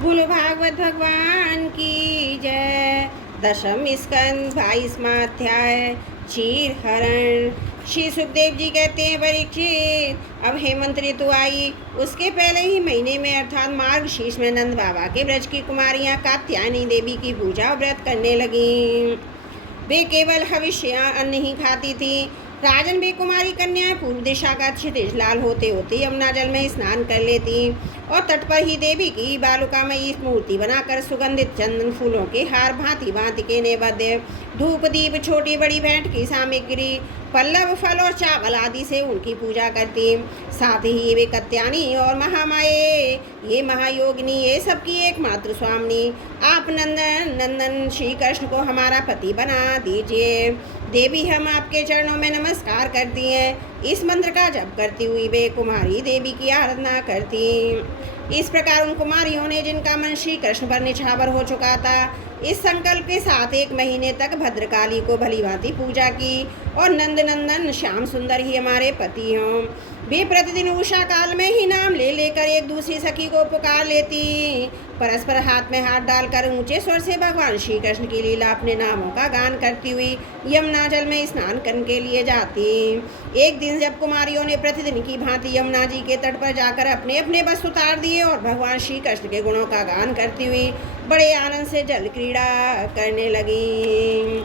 बोलो भागवत भगवान की जय। दशम स्कंद 22वां अध्याय क्षीर हरण। श्री सुखदेव जी कहते हैं, परीक्षित, अब हेमंत ऋतु आई, उसके पहले ही महीने में अर्थात मार्गशीर्ष में नंद बाबा के ब्रज की कुमारियां कात्यायनी देवी की पूजा व्रत करने लगीं। वे केवल हविष्य अन्न ही खाती थी। राजन वे कुमारी कन्याएं पूर्व दिशा का क्षितिज लाल होते होते यमुना जल में स्नान कर लेती और तट पर ही देवी की बालुकामयी मूर्ति बनाकर सुगंधित चंदन फूलों के हार भांति भांति के नैवेद्य, धूप दीप, छोटी बड़ी भेंट की सामग्री, पल्लव, फल और चावल आदि से उनकी पूजा करती। साथ ही वे कत्यानी और महामाये, ये महायोगिनी, ये सबकी एकमात्र स्वामिनी, आप नंदन श्री कृष्ण को हमारा पति बना दीजिए। देवी, हम आपके चरणों में नमस्कार करती हैं। इस मंत्र का जप करती हुई वे कुमारी देवी की आराधना करती। इस प्रकार उन कुमारियों ने, जिनका मन श्री कृष्ण पर निछावर हो चुका था, इस संकल्प के साथ 1 महीने तक भद्रकाली को भलीभांति पूजा की और नंदनंदन श्याम सुंदर ही हमारे पति हों। वे प्रतिदिन उषा काल में ही नाम ले लेकर एक दूसरी सखी को पुकार लेती, परस्पर हाथ में हाथ डालकर ऊंचे स्वर से भगवान श्री कृष्ण की लीला अपने नामों का गान करती हुई यमुना जल में स्नान करने के लिए जाती। एक दिन जब कुमारियों ने प्रतिदिन की भांति यमुना जी के तट पर जाकर अपने अपने वस्त्र उतार दिए और भगवान श्री कृष्ण के गुणों का गान करती हुई बड़े आनंद से जल क्रीड़ा करने लगी।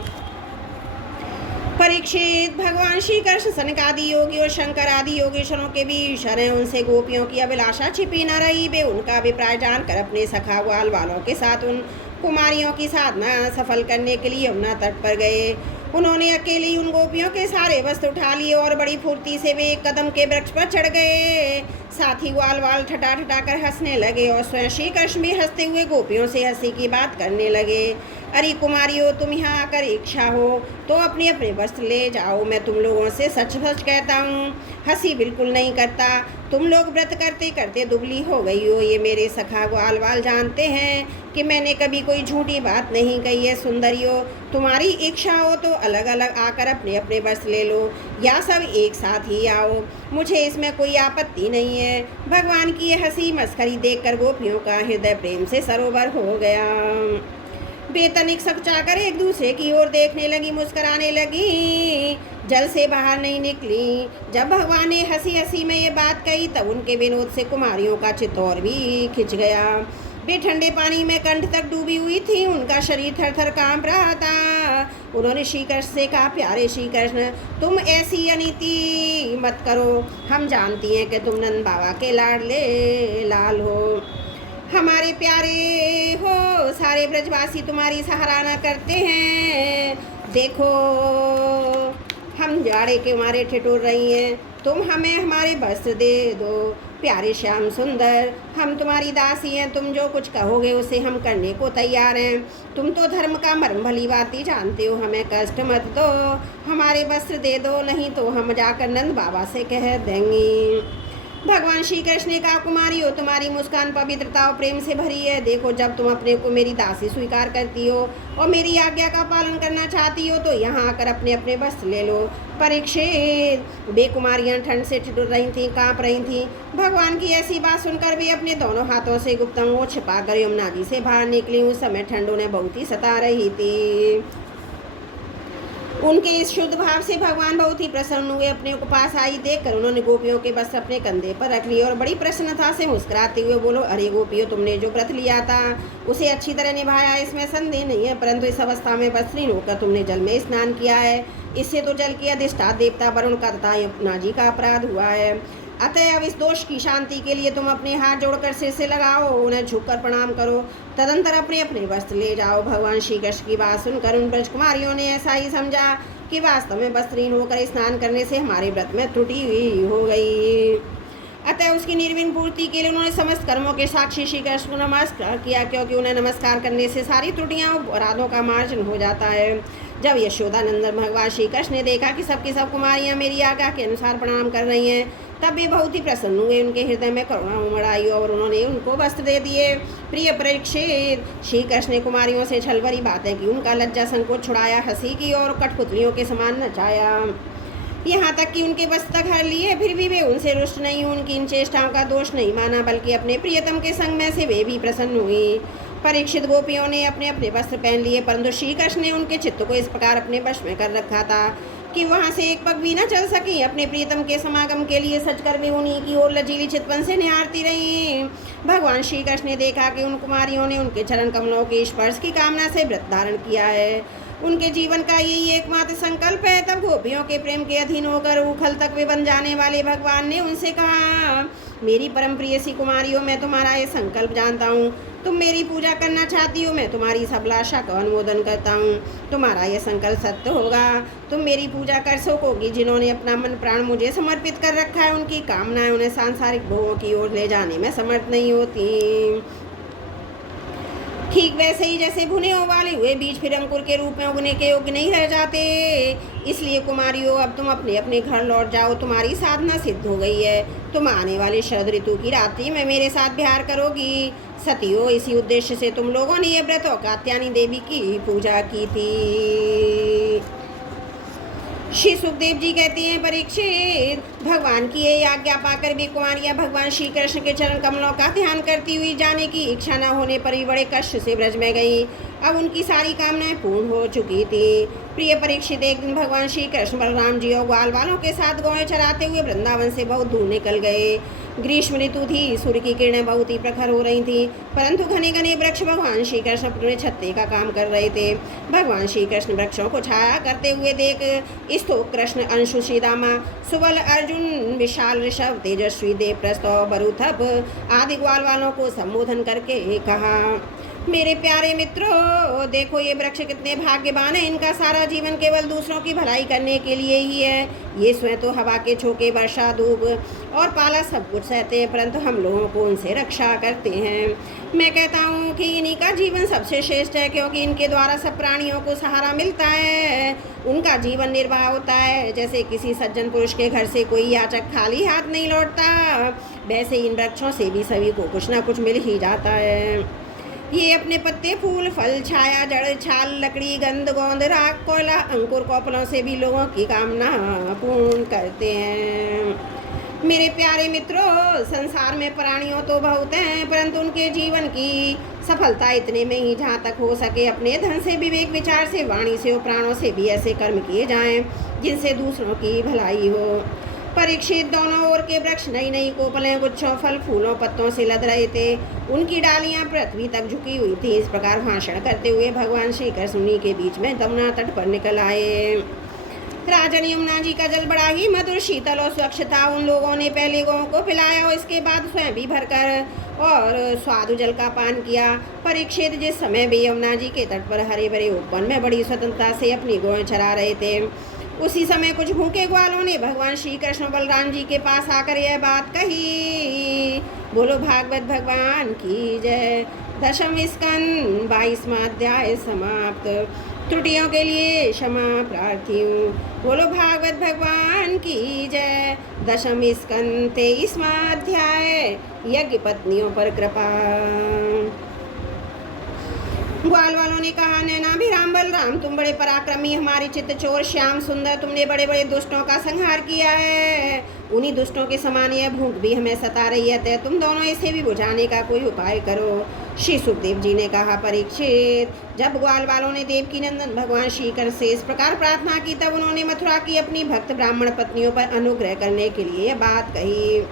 परीक्षित, भगवान श्री कृष्ण सनक आदि योगी और शंकर आदि योगेश्वरों के भी ईश्वर हैं। उनसे गोपियों की अभिलाषा छिपी न रही। वे उनका अभिप्राय जानकर अपने सखा ग्वाल वालों के साथ उन कुमारियों की साधना सफल करने के लिए यमुना तट पर गए। उन्होंने अकेली उन गोपियों के सारे वस्त्र उठा लिए और बड़ी फुर्ती से वे एक कदम के वृक्ष पर चढ़ गए। साथ ही ग्वाल वाल ठटा ठटा कर हंसने लगे और स्वयं श्री कृष्ण भी हंसते हुए गोपियों से हंसी की बात करने लगे। अरे कुमारियों, तुम यहाँ आकर इच्छा हो तो अपने अपने वस्त्र ले जाओ। मैं तुम लोगों से सच सच कहता हूँ, हंसी बिल्कुल नहीं करता। तुम लोग व्रत करते करते दुबली हो गई हो। ये मेरे सखा ग्वाल वाल जानते हैं कि मैंने कभी कोई झूठी बात नहीं कही है। सुंदरियों, तुम्हारी इच्छा हो तो अलग अलग आकर अपने अपने वस्त्र ले लो या सब एक साथ ही आओ, मुझे इसमें कोई आपत्ति नहीं है। भगवान की यह हंसी मस्करी देखकर गोपियों का हृदय प्रेम से सरोवर हो गया। वे तनिक सकचाकर एक दूसरे की ओर देखने लगी, मुस्कुराने लगी, जल से बाहर नहीं निकली। जब भगवान ने हंसी हंसी में ये बात कही तब उनके विनोद से कुमारियों का चित्त और भी खिंच गया। वे ठंडे पानी में कंठ तक डूबी हुई थी, उनका शरीर थर थर कांप रहा था। उन्होंने श्री कृष्ण से कहा, प्यारे श्री कृष्ण, तुम ऐसी अनीति मत करो। हम जानती हैं कि तुम नंद बाबा के लाडले लाल हो, हमारे प्यारे हो। सारे ब्रजवासी तुम्हारी सराहना करते हैं। देखो, हम जाड़े के मारे ठिठुर रही हैं, तुम हमें हमारे वस्त्र दे दो। प्यारे श्याम सुंदर, हम तुम्हारी दासी हैं, तुम जो कुछ कहोगे उसे हम करने को तैयार हैं। तुम तो धर्म का मर्म भली बाती जानते हो, हमें कष्ट मत दो, हमारे वस्त्र दे दो, नहीं तो हम जाकर नंद बाबा से कह देंगे। भगवान श्री कृष्ण ने कहा, कुमारी हो, तुम्हारी मुस्कान पवित्रता और प्रेम से भरी है। देखो, जब तुम अपने को मेरी दासी स्वीकार करती हो और मेरी आज्ञा का पालन करना चाहती हो तो यहाँ आकर अपने अपने वस्त्र ले लो। परीक्षित, वे कुमारियाँ ठंड से ठिठुर रही थीं, काँप रही थीं। भगवान की ऐसी बात सुनकर वे अपने दोनों हाथों से गुप्त अंगों छिपाकर यमुना जी से बाहर निकली। उस समय ठंड उन्हें बहुत ही सता रही थी। उनके इस शुद्ध भाव से भगवान बहुत ही प्रसन्न हुए। अपने को पास आई देखकर उन्होंने गोपियों के वस्त्र अपने कंधे पर रख लिए और बड़ी प्रसन्नता से मुस्कुराते हुए बोलो, अरे गोपियों, तुमने जो व्रत लिया था उसे अच्छी तरह निभाया, इसमें संदेह नहीं है। परंतु इस अवस्था में वस्त्रहीन होकर तुमने जल में स्नान किया है, इससे तो जल के अधिष्ठाता देवता वरुण का तथा यमुना जी का अपराध हुआ है। अतः अब इस दोष की शांति के लिए तुम अपने हाथ जोड़कर सिर से लगाओ, उन्हें झुककर प्रणाम करो, तदंतर अपने अपने वस्त्र ले जाओ। भगवान श्री कृष्ण की बात सुनकर उन ब्रजकुमारियों ने ऐसा ही समझा कि वास्तव में वस्त्रहीन होकर स्नान करने से हमारे व्रत में त्रुटि हो गई। अतः उसकी निर्विघ्न पूर्ति के लिए उन्होंने समस्त कर्मों के साक्षी श्री कृष्ण को नमस्कार किया, क्योंकि उन्हें नमस्कार करने से सारी त्रुटियां और अपराधों का मार्जन हो जाता है। जब यशोदानंदन भगवान श्री कृष्ण ने देखा कि सबकी सब कुमारियां मेरी आज्ञा के अनुसार प्रणाम कर रही हैं, तब वे बहुत ही प्रसन्न हुए। उनके हृदय में करुणा उमड़ आई और उन्होंने उनको वस्त्र दे दिए। प्रिय परीक्षित, श्री कृष्ण ने कुमारियों से छल भरी बातें की, उनका लज्जा संकोच छुड़ाया, हंसी की और कठपुतलियों के समान नचाया। यहाँ तक कि उनके बस तक हर लिए, फिर भी वे उनसे रुष्ट नहीं, उनकी इन चेष्टाओं का दोष नहीं माना, बल्कि अपने प्रियतम के संग में से वे भी प्रसन्न हुई। परीक्षित गोपियों ने अपने अपने वस्त्र पहन लिए, परंतु श्री कृष्ण ने उनके चित्त को इस प्रकार अपने वश में कर रखा था कि वहाँ से एक पग भी न चल सकी। अपने प्रियतम के समागम के लिए सच कर वे उन्हीं की ओर लचीली चितवन से निहारती रहीं। भगवान श्री कृष्ण ने देखा कि उन कुमारियों ने उनके चरण कमलों के स्पर्श की कामना से व्रत धारण किया है, उनके जीवन का यही एकमात्र संकल्प है। तब गोपियों के प्रेम के अधीन होकर उखल तक वे बन जाने वाले भगवान ने उनसे कहा, मेरी परम प्रिय सी कुमारियों, मैं तुम्हारा ये संकल्प जानता हूँ। तुम मेरी पूजा करना चाहती हो, मैं तुम्हारी इस अभिलाषा का अनुमोदन करता हूँ। तुम्हारा यह संकल्प सत्य होगा, तुम मेरी पूजा कर सकोगी। जिन्होंने अपना मन प्राण मुझे समर्पित कर रखा है, उनकी कामनाएं उन्हें सांसारिक भोगों की ओर ले जाने में समर्थ नहीं होती। ठीक वैसे ही जैसे भुने उबाले हुए बीज फिर अंकुर के रूप में उगने के योग्य नहीं रह जाते। इसलिए कुमारियों, अब तुम अपने अपने घर लौट जाओ, तुम्हारी साधना सिद्ध हो गई है। तुम आने वाले शरद ऋतु की रात्रि में मेरे साथ विहार करोगी। सतियों, इसी उद्देश्य से तुम लोगों ने ये व्रत और कात्यायनी देवी की पूजा की थी। श्री सुखदेव जी कहते हैं, परीक्षित, भगवान की ये आज्ञा पाकर भी कुमारियां भगवान श्री कृष्ण के चरण कमलों का ध्यान करती हुई जाने की इच्छा न होने पर भी बड़े कष्ट से ब्रज में गई। अब उनकी सारी कामनाएं पूर्ण हो चुकी थी। प्रिय परीक्षित, एक दिन भगवान श्री कृष्ण बलराम जी और ग्वाल वालों के साथ गौएं चराते हुए वृंदावन से बहुत दूर निकल गए। ग्रीष्म ऋतु थी, सूर्य की किरणें बहुत ही प्रखर हो रही थी, परंतु घने घने वृक्ष भगवान श्री कृष्ण अपने छत्ते का काम कर रहे थे। भगवान श्री कृष्ण वृक्षों को छाया करते हुए देख स्तोक कृष्ण, अंशु, श्रीदामा, सुबल, अर्जुन, विशाल, ऋषभ, तेजस्वी, देवप्रस्थौ, बरुथप आदि ग्वाल वालों को संबोधन करके कहा, मेरे प्यारे मित्रों, देखो ये वृक्ष कितने भाग्यवान हैं। इनका सारा जीवन केवल दूसरों की भलाई करने के लिए ही है। ये स्वयं तो हवा के झोंके, वर्षा, धूप और पाला सब कुछ सहते हैं, परंतु हम लोगों को उनसे रक्षा करते हैं। मैं कहता हूँ कि इन्हीं का जीवन सबसे श्रेष्ठ है, क्योंकि इनके द्वारा सब प्राणियों को सहारा मिलता है। उनका जीवन निर्वाह होता है। जैसे किसी सज्जन पुरुष के घर से कोई याचक खाली हाथ नहीं लौटता, वैसे इन वृक्षों से भी सभी को कुछ ना कुछ मिल ही जाता है। ये अपने पत्ते, फूल, फल, छाया, जड़, छाल, लकड़ी, गंध, गोंद, राख, कोयला, अंकुर, कौपलों से भी लोगों की कामना पूर्ण करते हैं। मेरे प्यारे मित्रों, संसार में प्राणियों तो बहुत हैं, परंतु उनके जीवन की सफलता इतने में ही जहाँ तक हो सके अपने धन से, विवेक, विचार से, वाणी से और प्राणों से भी ऐसे कर्म किए जाएं जिनसे दूसरों की भलाई हो। परीक्षित, दोनों ओर के वृक्ष नई नई कोपलें, गुच्छों, फल, फूलों, पत्तों से लद रहे थे। उनकी डालियां पृथ्वी तक झुकी हुई थी। इस प्रकार भाषण करते हुए भगवान श्री कृष्ण उन्हीं के बीच में यमुना तट पर निकल आए। राजन यमुना जी का जल बड़ा ही मधुर, शीतल और स्वच्छ था। उन लोगों ने पहले गौं को पिलाया और इसके बाद स्वयं भी भरकर और स्वादु जल का पान किया। परीक्षित, जिस समय भी यमुना जी के तट पर हरे भरे उपवन में बड़ी स्वतंत्रता से अपनी गौएं चरा रहे थे, उसी समय कुछ भूखे ग्वालों ने भगवान श्री कृष्ण बलराम जी के पास आकर यह बात कही, बोलो भागवत भगवान की जय। दशम स्कंद 22वां अध्याय समाप्त। त्रुटियों के लिए क्षमा प्रार्थी हूँ। बोलो भागवत भगवान की जय। दशम स्कंद 23वां अध्याय, यज्ञ पत्नियों पर कृपा। ग्वाल वालों ने कहा, नैनाभिराम बलराम, तुम बड़े पराक्रमी, हमारी चित्त चोर, श्याम सुंदर, तुमने बड़े बड़े दुष्टों का संहार किया है। उन्हीं दुष्टों के समान यह भूख भी हमें सता रही है, तुम दोनों इसे भी बुझाने का कोई उपाय करो। श्री सुखदेव जी ने कहा, परीक्षित, जब ग्वाल वालों ने देवकी नंदन भगवान श्री कृष्ण से इस प्रकार प्रार्थना की, तब उन्होंने मथुरा की अपनी भक्त ब्राह्मण पत्नियों पर अनुग्रह करने के लिए यह बात कही।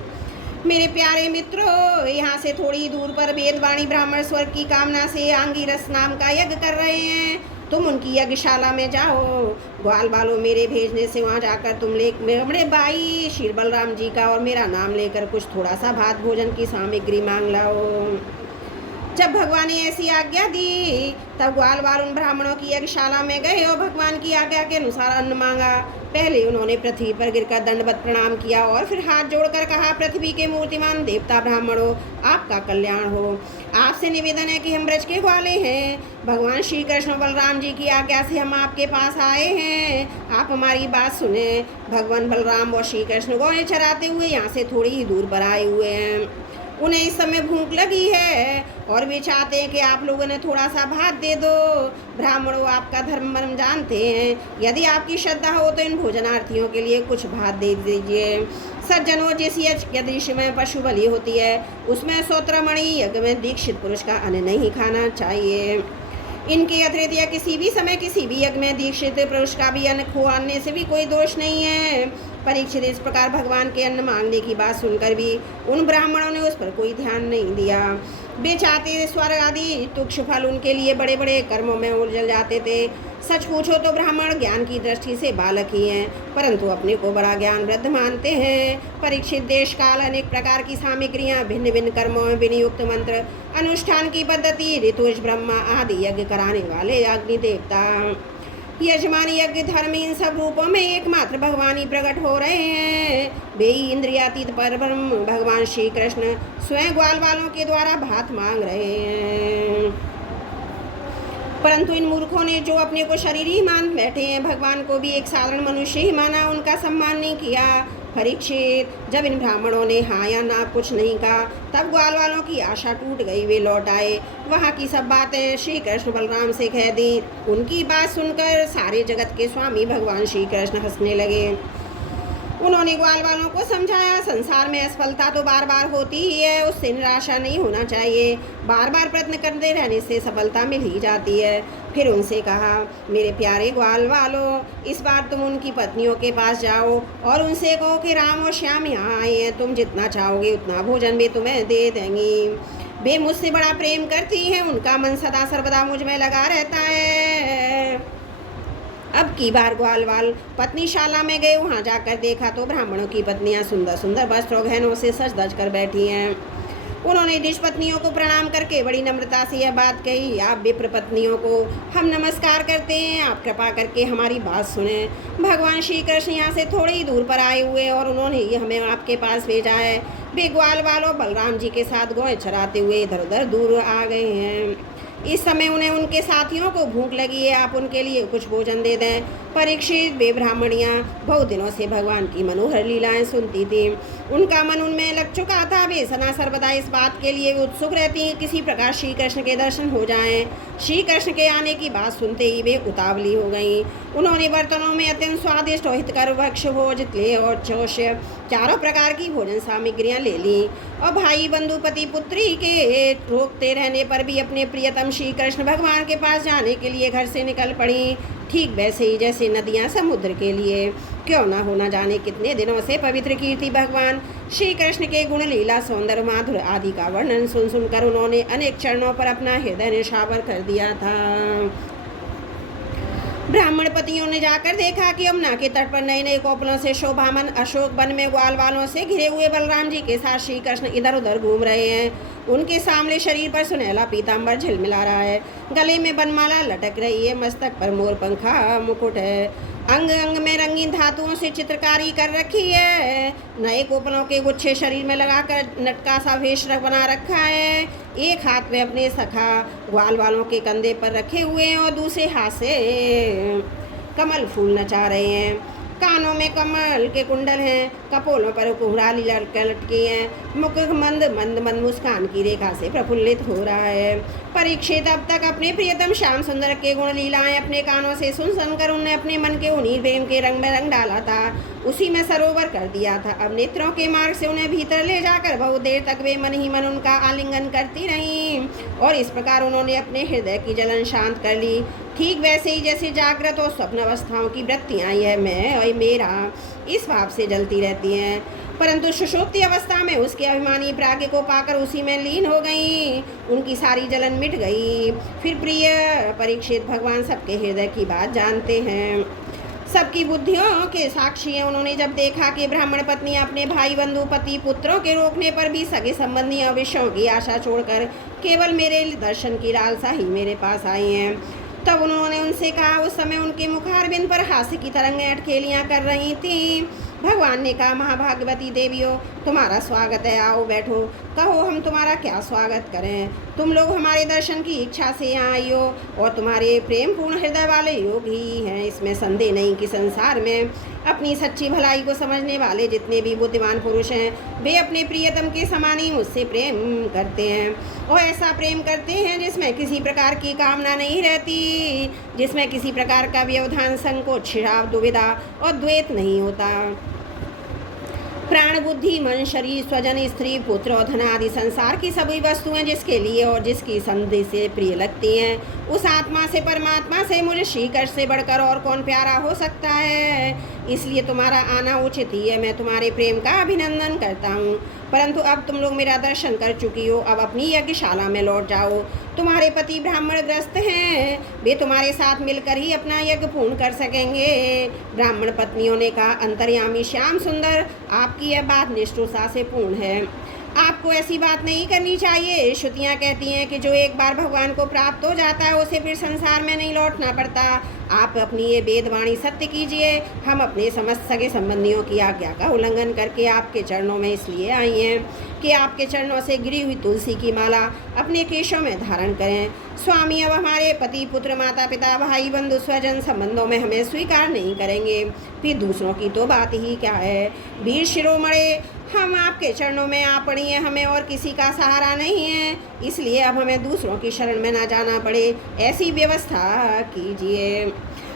मेरे प्यारे मित्रों, यहाँ से थोड़ी दूर पर वेदवाणी ब्राह्मण स्वर्ग की कामना से आंगिरस नाम का यज्ञ कर रहे हैं। तुम उनकी यज्ञशाला में जाओ। ग्वाल बालों, मेरे भेजने से वहाँ जाकर तुम बड़े भाई श्री बलराम जी का और मेरा नाम लेकर कुछ थोड़ा सा भात भोजन की सामग्री मांग लाओ। जब भगवान ने ऐसी आज्ञा दी, तब ग्वाल वाल उन ब्राह्मणों की यज्ञशाला में गए और भगवान की आज्ञा के अनुसार अन्न मांगा। पहले उन्होंने पृथ्वी पर गिरकर दंडवत प्रणाम किया और फिर हाथ जोड़कर कहा, पृथ्वी के मूर्तिमान देवता ब्राह्मणों, आपका कल्याण हो। आपसे निवेदन है कि हम ब्रज के ग्वाले हैं। भगवान श्री कृष्ण बलराम जी की आज्ञा से हम आपके पास आए हैं। आप हमारी बात सुने। भगवान बलराम और श्री कृष्ण गौएं चराते हुए यहाँ से थोड़ी ही दूर पर आए हुए हैं। उन्हें इस समय भूख लगी है और वे चाहते हैं कि आप लोगों ने थोड़ा सा भात दे दो। ब्राह्मणों, आपका धर्म मर्म जानते हैं, यदि आपकी श्रद्धा हो तो इन भोजनार्थियों के लिए कुछ भात दे दीजिए। सज्जनों, जैसी यदि में पशु बलि होती है उसमें सोत्रमणि यज्ञ में दीक्षित पुरुष का अन्न नहीं खाना चाहिए। इनके अतिरिक्त या किसी भी समय किसी भी यज्ञ में दीक्षित पुरुष का भी अन्न खुआने से भी कोई दोष नहीं है। परीक्षित इस प्रकार भगवान के अन्न मांगने की बात सुनकर भी उन ब्राह्मणों ने उस पर कोई ध्यान नहीं दिया। वे चाहते स्वर्ग आदि तुक्ष फल उनके लिए बड़े बड़े कर्मों में उलझ जाते थे। सच पूछो तो ब्राह्मण ज्ञान की दृष्टि से बालक ही हैं, परंतु अपने को बड़ा ज्ञान वृद्ध मानते हैं। परीक्षित, देश काल, अनेक प्रकार की सामग्रियां, भिन्न भिन्न कर्मों में विनियुक्त मंत्र, अनुष्ठान की पद्धति, ऋतुज, ब्रह्मा आदि यज्ञ कराने वाले अग्नि देवता, यजमानी, यज्ञ, धर्म, इन सब रूपों में एकमात्र भगवान ही प्रकट हो रहे हैं। वे ही इंद्रियातीत पर ब्रह्म भगवान श्री कृष्ण स्वयं ग्वाल वालों के द्वारा भात मांग रहे हैं। परंतु इन मूर्खों ने जो अपने को शरीर ही मान बैठे हैं, भगवान को भी एक साधारण मनुष्य ही माना, उनका सम्मान नहीं किया। परीक्षित, जब इन ब्राह्मणों ने हाँ या ना कुछ नहीं कहा तब ग्वाल वालों की आशा टूट गई। वे लौट आए, वहाँ की सब बातें श्री कृष्ण बलराम से कह दी। उनकी बात सुनकर सारे जगत के स्वामी भगवान श्री कृष्ण हंसने लगे। उन्होंने ग्वाल वालों को समझाया, संसार में असफलता तो बार बार होती ही है, उससे निराशा नहीं होना चाहिए। बार बार प्रयत्न करते रहने से सफलता मिल ही जाती है। फिर उनसे कहा, मेरे प्यारे ग्वाल वालों, इस बार तुम उनकी पत्नियों के पास जाओ और उनसे कहो कि राम और श्याम यहाँ आए हैं, तुम जितना चाहोगे उतना भोजन वे तुम्हें दे देंगी। वे मुझसे बड़ा प्रेम करती हैं, उनका मन सदा सर्वदा मुझ में लगा रहता है। अब की बार ग्वालवाल पत्नीशाला में गए, वहाँ जाकर देखा तो ब्राह्मणों की पत्नियाँ सुंदर सुंदर वस्त्रों गहनों से सज धज कर बैठी हैं। उन्होंने निज पत्नियों को प्रणाम करके बड़ी नम्रता से यह बात कही, आप विप्र पत्नियों को हम नमस्कार करते हैं, आप कृपा करके हमारी बात सुने। भगवान श्री कृष्ण यहाँ से थोड़ी ही दूर पर आए हुए और उन्होंने ही हमें आपके पास भेजा है। वे ग्वाल वालों बलराम जी के साथ गौएं चराते हुए इधर उधर दूर आ गए हैं। इस समय उन्हें उनके साथियों को भूख लगी है, आप उनके लिए कुछ भोजन दे दें। परीक्षित, वे ब्राह्मणियाँ बहुत दिनों से भगवान की मनोहर लीलाएं सुनती थी, उनका मन उनमें लग चुका था। वे सदा सर्वदा इस बात के लिए उत्सुक रहती हैं किसी प्रकार श्री कृष्ण के दर्शन हो जाएं। श्री कृष्ण के आने की बात सुनते ही वे उतावली हो गईं। उन्होंने बर्तनों में अत्यंत स्वादिष्ट और हितकर भक्ष भोज ले और चोष्य चारों प्रकार की भोजन सामग्रियाँ ले ली और भाई बंधु पति पुत्री के रोकते रहने पर भी अपने प्रियतम श्री कृष्ण भगवान के पास जाने के लिए घर से निकल पड़ी। ठीक वैसे ही जैसे नदियाँ समुद्र के लिए, क्यों ना होना जाने कितने दिनों से पवित्र कीर्ति भगवान श्री कृष्ण के गुण, लीला, सौंदर्य, माधुर आदि का वर्णन सुन सुनकर उन्होंने अनेक चरणों पर अपना हृदय निशावर कर दिया था। ब्राह्मण पतियों ने जाकर देखा कि यमुना के तट पर नए नए कोपलों से शोभामन अशोक वन में ग्वाल वालों से घिरे हुए बलराम जी के साथ श्री कृष्ण इधर उधर घूम रहे हैं। उनके सामने शरीर पर सुनहला पीताम्बर झिलमिला रहा है, गले में बनमाला लटक रही है, मस्तक पर मोर पंखा मुकुट है, अंग अंग में रंगीन धातुओं से चित्रकारी कर रखी है, नए कोपलों के गुच्छे शरीर में लगाकर नटका सा वेश बना रखा है। एक हाथ में अपने सखा ग्वाल वालों के कंधे पर रखे हुए हैं और दूसरे हाथ से कमल फूल नचा रहे हैं। कानों में कमल के कुंडल हैं, कपोलों पर कुहराली लटकी हैं, मुख मंद मंद मंद मुस्कान की रेखा से प्रफुल्लित हो रहा है। परीक्षित अब तक अपने प्रियतम श्याम सुंदर के गुण लीलाएं अपने कानों से सुन सुनकर उन्हें अपने मन के उन्हीं प्रेम के रंग में रंग डाला था, उसी में सरोवर कर दिया था। अब नेत्रों के मार्ग से उन्हें भीतर ले जाकर बहुत देर तक वे मन ही मन उनका आलिंगन करती रहीं और इस प्रकार उन्होंने अपने हृदय की जलन शांत कर ली। ठीक वैसे ही जैसे जागृत और स्वप्न अवस्थाओं की वृत्तियाँ यह मैं और मेरा इस भाव से जलती रहती हैं, परंतु सुषुप्ति अवस्था में उसके अभिमानी प्राज्ञ को पाकर उसी में लीन हो गई, उनकी सारी जलन मिट गई। फिर प्रिय परीक्षित, भगवान सबके हृदय की बात जानते हैं, सबकी बुद्धियों के साक्षी हैं। उन्होंने जब देखा कि ब्राह्मण पत्नियां अपने भाई बंधु पति पुत्रों के रोकने पर भी सगे संबंधियों विषयों की आशा छोड़कर केवल मेरे दर्शन की लालसा ही मेरे पास आई हैं, तब उन्होंने उनसे कहा, उस समय उनके मुखारबिंद पर हास्य की तरंगें अटखेलियाँ कर रही थीं। भगवान ने कहा, महाभाग्यवती देवियों, तुम्हारा स्वागत है, आओ बैठो, कहो हम तुम्हारा क्या स्वागत करें। तुम लोग हमारे दर्शन की इच्छा से यहाँ आई हो और तुम्हारे प्रेम पूर्ण हृदय वाले योग ही हैं, इसमें संदेह नहीं कि संसार में अपनी सच्ची भलाई को समझने वाले जितने भी बुद्धिमान पुरुष हैं वे अपने प्रियतम के समान ही मुझसे प्रेम करते हैं और ऐसा प्रेम करते हैं जिसमें किसी प्रकार की कामना नहीं रहती, जिसमें किसी प्रकार का व्यवधान, संकोच, छिड़ाव, दुविधा और द्वेष नहीं होता। प्राण, बुद्धि, मन, शरीर, स्वजन, स्त्री, पुत्र और धन आदि संसार की सभी वस्तुएं जिसके लिए और जिसकी संधि से प्रिय लगती हैं, उस आत्मा से, परमात्मा से, मुझे श्री कृष्ण से बढ़कर और कौन प्यारा हो सकता है। इसलिए तुम्हारा आना उचित ही है। मैं तुम्हारे प्रेम का अभिनंदन करता हूँ। परंतु अब तुम लोग मेरा दर्शन कर चुकी हो, अब अपनी यज्ञशाला में लौट जाओ। तुम्हारे पति ब्राह्मण ग्रस्त हैं, वे तुम्हारे साथ मिलकर ही अपना यज्ञ पूर्ण कर सकेंगे। ब्राह्मण पत्नियों ने कहा, अंतर्यामी श्याम सुंदर, आपकी यह बात निष्ठुरता से पूर्ण है। आपको ऐसी बात नहीं करनी चाहिए। श्रुतियाँ कहती हैं कि जो एक बार भगवान को प्राप्त हो जाता है उसे फिर संसार में नहीं लौटना पड़ता। आप अपनी ये वेदवाणी सत्य कीजिए। हम अपने समस्त सगे संबंधियों की आज्ञा का उल्लंघन करके आपके चरणों में इसलिए आई हैं कि आपके चरणों से गिरी हुई तुलसी की माला अपने केशों में धारण करें। स्वामी, अब हमारे पति, पुत्र, माता पिता, भाई, बंधु, स्वजन संबंधों में हमें स्वीकार नहीं करेंगे, फिर दूसरों की तो बात ही क्या है। वीर शिरोमणे, हम आपके चरणों में आ पड़ी हैं, हमें और किसी का सहारा नहीं है, इसलिए अब हमें दूसरों की शरण में ना जाना पड़े, ऐसी व्यवस्था कीजिए।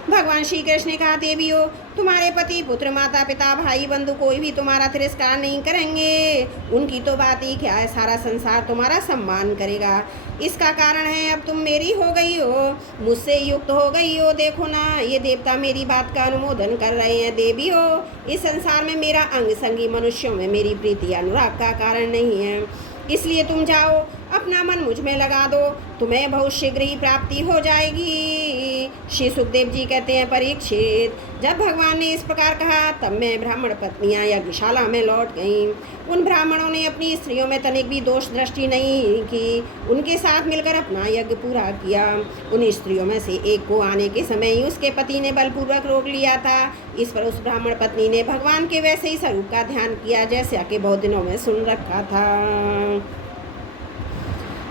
भगवान श्री कृष्ण ने कहा, देवियों, तुम्हारे पति, पुत्र, माता पिता, भाई, बंधु कोई भी तुम्हारा तिरस्कार नहीं करेंगे। उनकी तो बात ही क्या है, सारा संसार तुम्हारा सम्मान करेगा। इसका कारण है अब तुम मेरी हो गई हो, मुझसे युक्त हो गई हो। देखो ना, ये देवता मेरी बात का अनुमोदन कर रहे हैं। देवियों, इस संसार में मेरा अंग संगी मनुष्यों में मेरी प्रीति अनुराग का कारण नहीं है, इसलिए तुम जाओ, अपना मन मुझ में लगा दो, तुम्हें बहुत शीघ्र ही प्राप्ति हो जाएगी। श्री सुखदेव जी कहते हैं, परीक्षित, जब भगवान ने इस प्रकार कहा तब मैं ब्राह्मण पत्नियां यज्ञशाला में लौट गईं। उन ब्राह्मणों ने अपनी स्त्रियों में तनिक भी दोष दृष्टि नहीं की, उनके साथ मिलकर अपना यज्ञ पूरा किया। उन स्त्रियों में से एक को आने के समय ही उसके पति ने बलपूर्वक रोक लिया था। इस पर उस ब्राह्मण पत्नी ने भगवान के वैसे ही स्वरूप का ध्यान किया जैसे कि बहुत दिनों में सुन रखा था।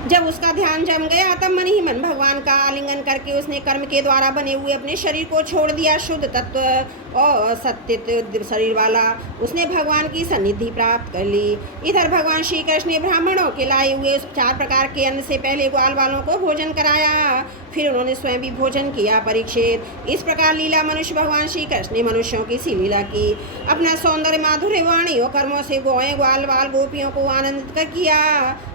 जब उसका ध्यान जम गया तब मन ही मन भगवान का आलिंगन करके उसने कर्म के द्वारा बने हुए अपने शरीर को छोड़ दिया। शुद्ध तत्व और सत्य शरीर वाला उसने भगवान की सन्निधि प्राप्त कर ली। इधर भगवान श्री कृष्ण ने ब्राह्मणों के लाए हुए 4 प्रकार के अन्न से पहले ग्वाल वालों को भोजन कराया, फिर उन्होंने स्वयं भी भोजन किया। परीक्षित, इस प्रकार लीला मनुष्य भगवान श्री कृष्ण ने मनुष्यों की सी लीला की। अपना सौंदर्य, माधुर्य, वाणी और कर्मों से गौएं, ग्वाल वाल गोपियों को आनंदित कर किया।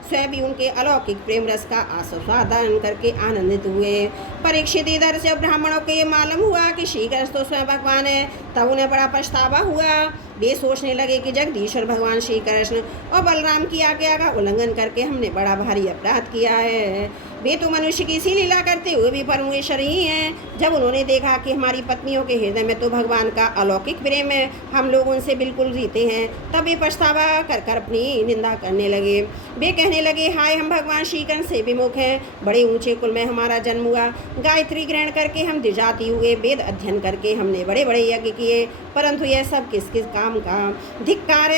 स्वयं भी उनके अलौकिक प्रेम रस का आस्वादन करके आनंदित हुए। परीक्षित, इधर से ब्राह्मणों को ये मालूम हुआ कि श्री कृष्ण तो स्वयं भगवान है, तब उन्हें बड़ा पछतावा हुआ। वे सोचने लगे कि जगदीश्वर भगवान श्री कृष्ण और बलराम की आज्ञा का उल्लंघन करके हमने बड़ा भारी अपराध किया है। वे तो मनुष्य की सी लीला करते हुए भी परमेश्वर ही हैं। जब उन्होंने देखा कि हमारी पत्नियों के हृदय में तो भगवान का अलौकिक प्रेम है, हम लोग उनसे बिल्कुल रीते हैं, तब वे पछतावा कर कर अपनी निंदा करने लगे। वे कहने लगे, हाय, हम भगवान श्री कृष्ण से विमुख हैं, बड़े ऊंचे कुल में हमारा जन्म हुआ, गायत्री ग्रहण करके हम द्विजाति हुए, वेद अध्ययन करके हमने बड़े बड़े यज्ञ किए, परंतु यह सब किस किस काम का। धिक्कार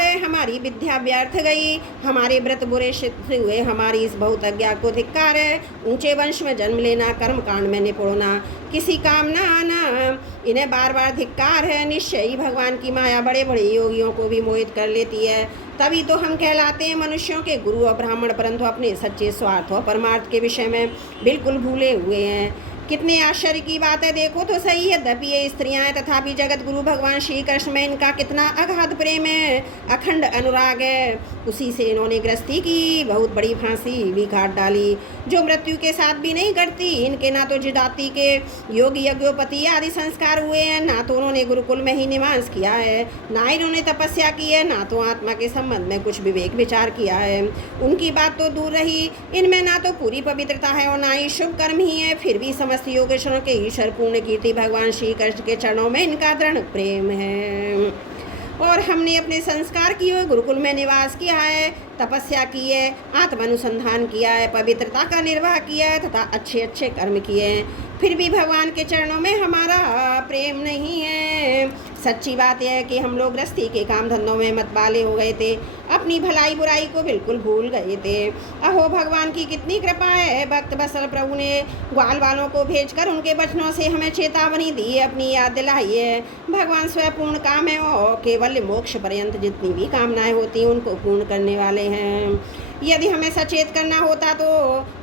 है, हमारी विद्या व्यर्थ गई, हमारे व्रत बुरे सिद्ध हुए, हमारी इस बहुत अज्ञा को धिक्कार है। ऊंचे वंश में जन्म लेना, कर्म कांड में निपुण होना, किसी काम न आना, इन्हें बार बार धिक्कार है। निश्चय ही भगवान की माया बड़े बड़े योगियों को भी मोहित कर लेती है, तभी तो हम कहलाते हैं मनुष्यों के गुरु और ब्राह्मण, परंतु अपने सच्चे स्वार्थ और परमार्थ के विषय में बिल्कुल भूले हुए हैं। कितने आश्चर्य की बात है, देखो तो सही है। यद्यपि ये स्त्रियां हैं तथापि जगत गुरु भगवान श्री कृष्ण में इनका कितना अगाध प्रेम है, अखंड अनुराग है। उसी से इन्होंने गृहस्थी की बहुत बड़ी फांसी भी काट डाली, जो मृत्यु के साथ भी नहीं कटती। इनके ना तो जिदाती के योगी यज्ञोपति आदि संस्कार हुए हैं, ना तो उन्होंने गुरुकुल में ही निवास किया है, ना इन्होंने तपस्या की है, ना तो आत्मा के संबंध में कुछ विवेक विचार किया है। उनकी बात तो दूर रही, इनमें ना तो पूरी पवित्रता है और ना ही शुभ कर्म ही है। फिर भी समस्त योगेश्वरों के ईश्वर पूर्ण कीर्ति भगवान श्री कृष्ण के चरणों में इनका दृढ़ प्रेम है। और हमने अपने संस्कार किए हुए गुरुकुल में निवास किया है, तपस्या की है, आत्मानुसंधान किया है, पवित्रता का निर्वाह किया है तथा अच्छे अच्छे कर्म किए हैं, फिर भी भगवान के चरणों में हमारा प्रेम नहीं है। हैं। सच्ची बात यह है कि हम लोग गृहस्थी के काम धंधों में मतवाले हो गए थे, अपनी भलाई बुराई को बिल्कुल भूल गए थे। अहो भगवान की कितनी कृपा है, भक्त बत्सल प्रभु ने ग्वाल वालों को भेजकर उनके वचनों से हमें चेतावनी दी है, अपनी याद दिलाई है। भगवान स्वयं पूर्ण काम है और केवल मोक्ष पर्यंत जितनी भी कामनाएं होती हैं उनको पूर्ण करने वाले हैं। यदि हमें सचेत करना होता तो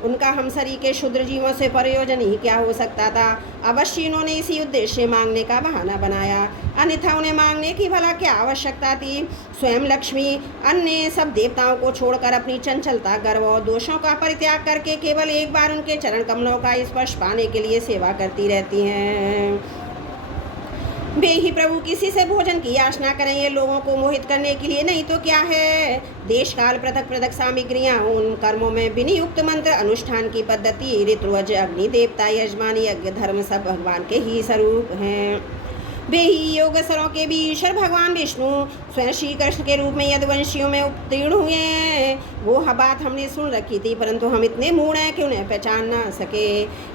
उनका हम शरीर के क्षुद्र जीवों से प्रयोजन ही क्या हो सकता था। अवश्य इन्होंने इसी उद्देश्य से मांगने का बहाना बनाया, अन्यथा उन्हें मांगने की भला क्या आवश्यकता थी। स्वयं लक्ष्मी अन्य सब देवताओं को छोड़कर अपनी चंचलता, गर्व और दोषों का परित्याग करके केवल एक बार उनके चरण कमलों का स्पर्श पाने के लिए सेवा करती रहती हैं। वे ही प्रभु किसी से भोजन की याचना करें, ये लोगों को मोहित करने के लिए, नहीं तो क्या है। देश काल पृथक पृथक सामग्रियाँ, उन कर्मों में विनियुक्त मंत्र, अनुष्ठान की पद्धति, ऋतुवज, अग्नि देवता, यजमान, यज्ञ, धर्म सब भगवान के ही स्वरूप हैं। वे ही योगेश्वरों के भी ईश्वर भगवान विष्णु स्वयं श्री कृष्ण के रूप में यदुवंशियों में उत्तीर्ण हुए हैं। वो बात हमने सुन रखी थी, परंतु हम इतने मूढ़ हैं कि उन्हें पहचान ना सके।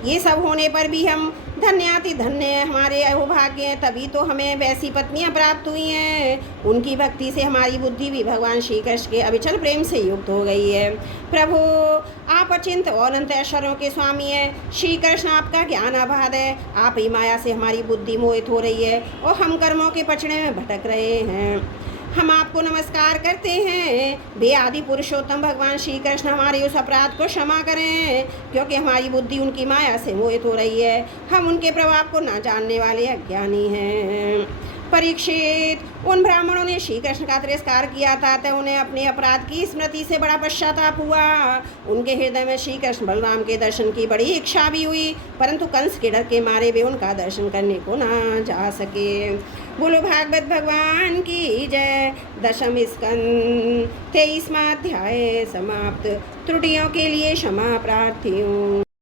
ये सब होने पर भी हम धन्याति धन्य हमारे अहोभाग्य हैं, तभी तो हमें वैसी पत्नियां प्राप्त हुई हैं। उनकी भक्ति से हमारी बुद्धि भी भगवान श्री कृष्ण के अविचल प्रेम से युक्त हो गई है। प्रभु आप अचिंत और अनंत ऐश्वर्यों के स्वामी हैं। श्री कृष्ण आपका ज्ञान अबाध है, आप ही माया से हमारी बुद्धि मोहित हो रही है और हम कर्मों के पचड़े में भटक रहे हैं। हम आपको नमस्कार करते हैं। वे आदि पुरुषोत्तम भगवान श्री कृष्ण हमारे उस अपराध को क्षमा करें, क्योंकि हमारी बुद्धि उनकी माया से मोहित हो रही है। हम उनके प्रभाव को ना जानने वाले अज्ञानी हैं। परीक्षित, उन ब्राह्मणों ने श्री कृष्ण का तिरस्कार किया था, तो उन्हें अपने अपराध की स्मृति से बड़ा पश्चाताप हुआ। उनके हृदय में श्री कृष्ण बलराम के दर्शन की बड़ी इच्छा भी हुई, परंतु कंस के डर के मारे वे उनका दर्शन करने को ना जा सके। बोलो भागवत भगवान की जय। दशम स्कंद 23वां अध्याय समाप्त। त्रुटियों के लिए क्षमा प्रार्थी हूँ।